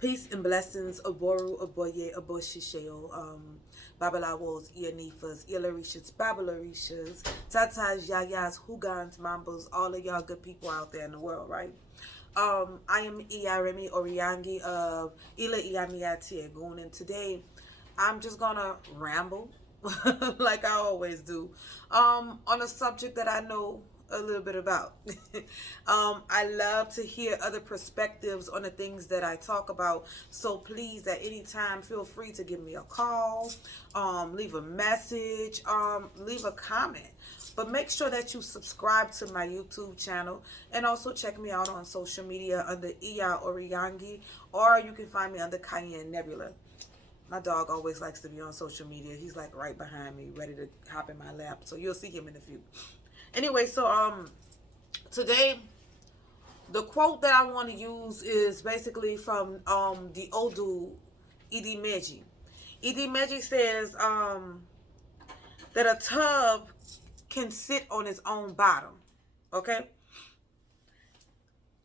Peace and blessings, Aboru, Aboye, Aboshisheo, Babalawos, Ianifas, Ilarishas, Babalarishas, Tatas, Yayas, Hugans, Mambos, all of y'all good people out there in the world, right? I am Iyaremi Oriyangi of Ila Iyamiati Egun, and today I'm just gonna ramble like I always do on a subject that I know a little bit about. I love to hear other perspectives on the things that I talk about. So please, at any time, feel free to give me a call, leave a message, leave a comment. But make sure that you subscribe to my YouTube channel and also check me out on social media under Iya Oriyangi, or you can find me under Cayenne Nebula. My dog always likes to be on social media. He's like right behind me, ready to hop in my lap. So you'll see him in a few. Anyway, so today the quote that I want to use is basically from the Odu Idimeji. Idimeji says that a tub can sit on its own bottom. Okay?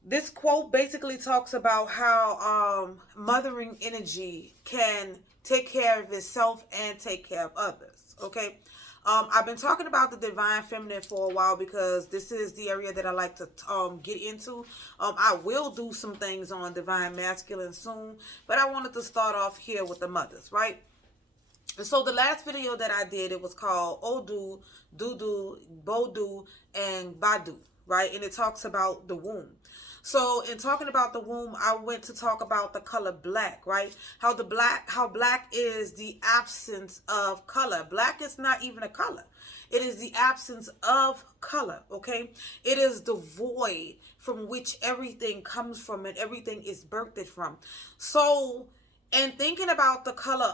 This quote basically talks about how mothering energy can take care of itself and take care of others. Okay. I've been talking about the divine feminine for a while because this is the area that I like to get into. I will do some things on divine masculine soon, but I wanted to start off here with the mothers, right? So the last video that I did, it was called Odu, Dudu, Bodu, and Badu, right? And it talks about the womb. So in talking about the womb, I went to talk about the color black, right? How black is the absence of color. Black is not even a color. It is the absence of color, okay? It is the void from which everything comes from and everything is birthed from. So, and thinking about the color,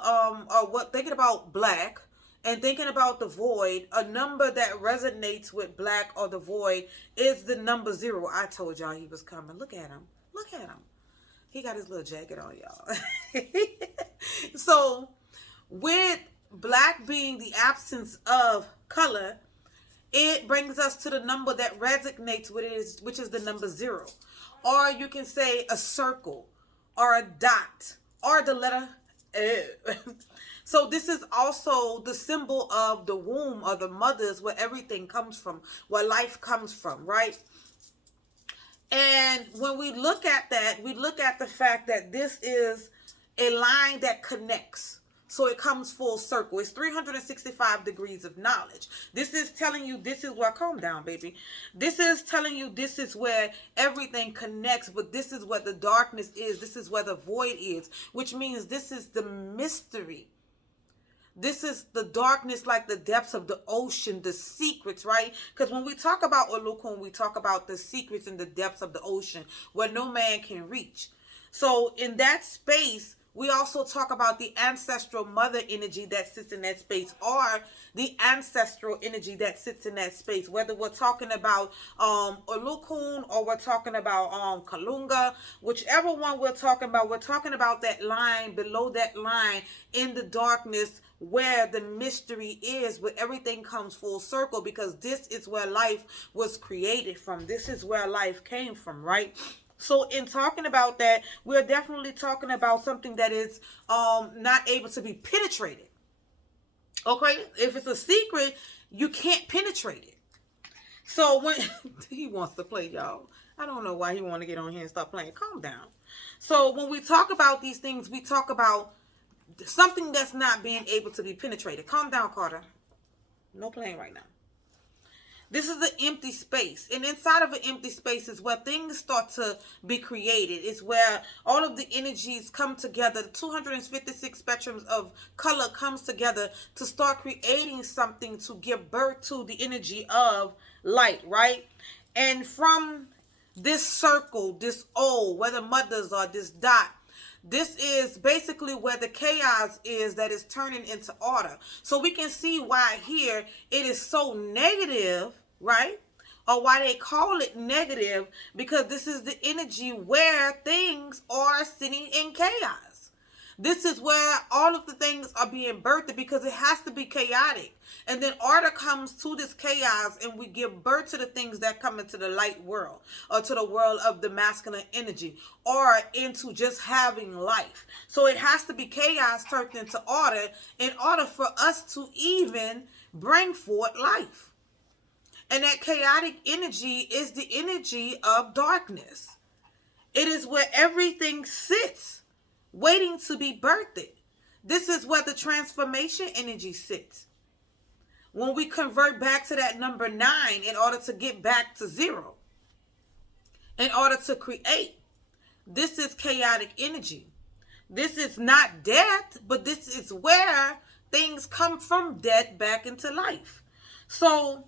thinking about black, and thinking about the void, a number that resonates with black or the void is the number 0. I told y'all he was coming. Look at him. Look at him. He got his little jacket on, y'all. So, with black being the absence of color, it brings us to the number that resonates with it, which is the number 0. Or you can say a circle, or a dot, or the letter O. So this is also the symbol of the womb or the mothers, where everything comes from, where life comes from, right? And when we look at that, we look at the fact that this is a line that connects. So it comes full circle. It's 365 degrees of knowledge. This is telling you this is where, calm down, baby. This is telling you this is where everything connects, but this is where the darkness is. This is where the void is, which means this is the mystery. This is the darkness, like the depths of the ocean, the secrets, right? Because when we talk about Olokun, we talk about the secrets in the depths of the ocean where no man can reach. So in that space, we also talk about the ancestral mother energy that sits in that space, or the ancestral energy that sits in that space. Whether we're talking about Olokun or we're talking about Kalunga, whichever one we're talking about that line, below that line in the darkness, where the mystery is, where everything comes full circle, because this is where life was created from. This is where life came from, right? So in talking about that, we're definitely talking about something that is not able to be penetrated. Okay? If it's a secret, you can't penetrate it. So when he wants to play, y'all. I don't know why he want to get on here and start playing. Calm down. So when we talk about these things, we talk about something that's not being able to be penetrated. Calm down, Carter. No playing right now. This is an empty space. And inside of an empty space is where things start to be created. It's where all of the energies come together. The 256 spectrums of color comes together to start creating something to give birth to the energy of light, right? And from this circle, this O, where the mothers are, this dot, this is basically where the chaos is that is turning into order. So we can see why here it is so negative, right? Or why they call it negative, because this is the energy where things are sitting in chaos. This is where all of the things are being birthed because it has to be chaotic. And then order comes to this chaos and we give birth to the things that come into the light world or to the world of the masculine energy or into just having life. So it has to be chaos turned into order in order for us to even bring forth life. And that chaotic energy is the energy of darkness. It is where everything sits, waiting to be birthed. This is where the transformation energy sits. When we convert back to that number 9 in order to get back to 0, in order to create, this is chaotic energy. This is not death, but this is where things come from death back into life. So,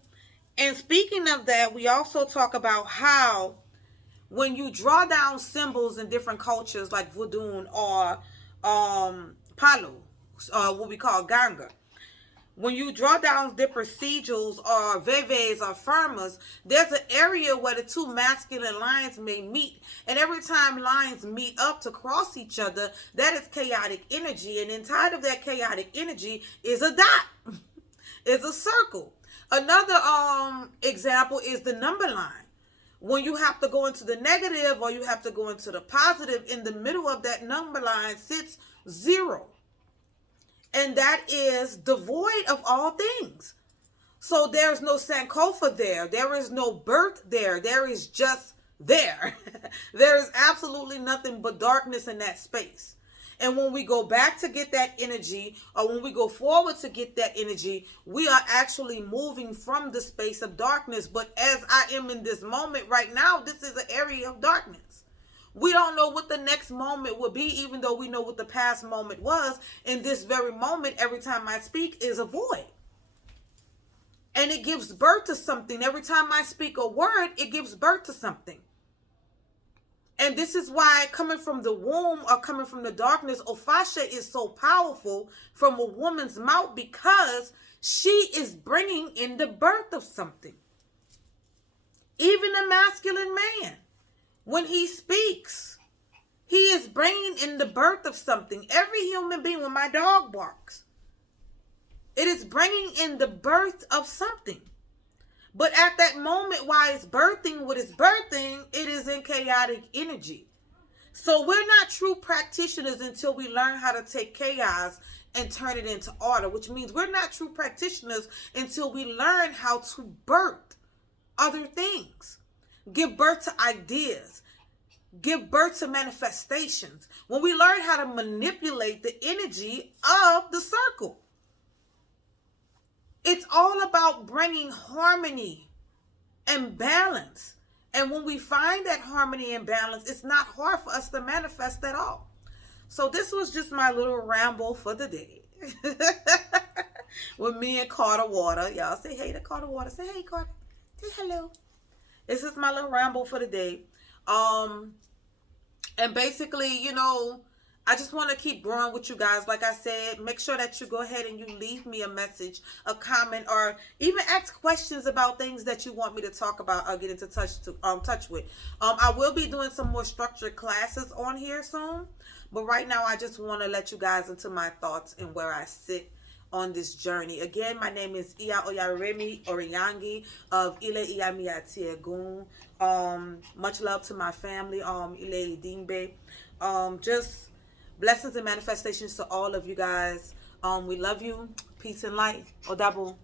and speaking of that, we also talk about how when you draw down symbols in different cultures like Voodoo or Palu, what we call Ganga, when you draw down different sigils or veves or firmas, there's an area where the two masculine lines may meet. And every time lines meet up to cross each other, that is chaotic energy. And inside of that chaotic energy is a dot, is a circle. Another example is the number line. When you have to go into the negative or you have to go into the positive, in the middle of that number line sits 0. And that is devoid of all things. So there's no Sankofa there. There is no birth there. There is just there. There is absolutely nothing but darkness in that space. And when we go back to get that energy, or when we go forward to get that energy, we are actually moving from the space of darkness. But as I am in this moment right now, this is an area of darkness. We don't know what the next moment will be, even though we know what the past moment was. In this very moment, every time I speak is a void. And it gives birth to something. Every time I speak a word, it gives birth to something. And this is why coming from the womb or coming from the darkness, Ofasha is so powerful from a woman's mouth because she is bringing in the birth of something. Even a masculine man, when he speaks, he is bringing in the birth of something. Every human being, when my dog barks, it is bringing in the birth of something. But at that moment, while it's birthing what it's birthing, it is in chaotic energy. So we're not true practitioners until we learn how to take chaos and turn it into order, which means we're not true practitioners until we learn how to birth other things. Give birth to ideas. Give birth to manifestations. When we learn how to manipulate the energy of the circle. It's all about bringing harmony and balance. And when we find that harmony and balance, it's not hard for us to manifest at all. So this was just my little ramble for the day. With me and Carter Water. Y'all say hey to Carter Water. Say hey, Carter. Say hello. This is my little ramble for the day. And basically, you know, I just want to keep growing with you guys. Like I said, make sure that you go ahead and you leave me a message, a comment, or even ask questions about things that you want me to talk about or get into touch with. I will be doing some more structured classes on here soon. But right now, I just want to let you guys into my thoughts and where I sit on this journey. Again, my name is Iya Oyaremi Oriyangi of Ile Iyamiati Egun. Much love to my family, Ile Idimbe. Just blessings and manifestations to all of you guys. We love you. Peace and light. Odabo.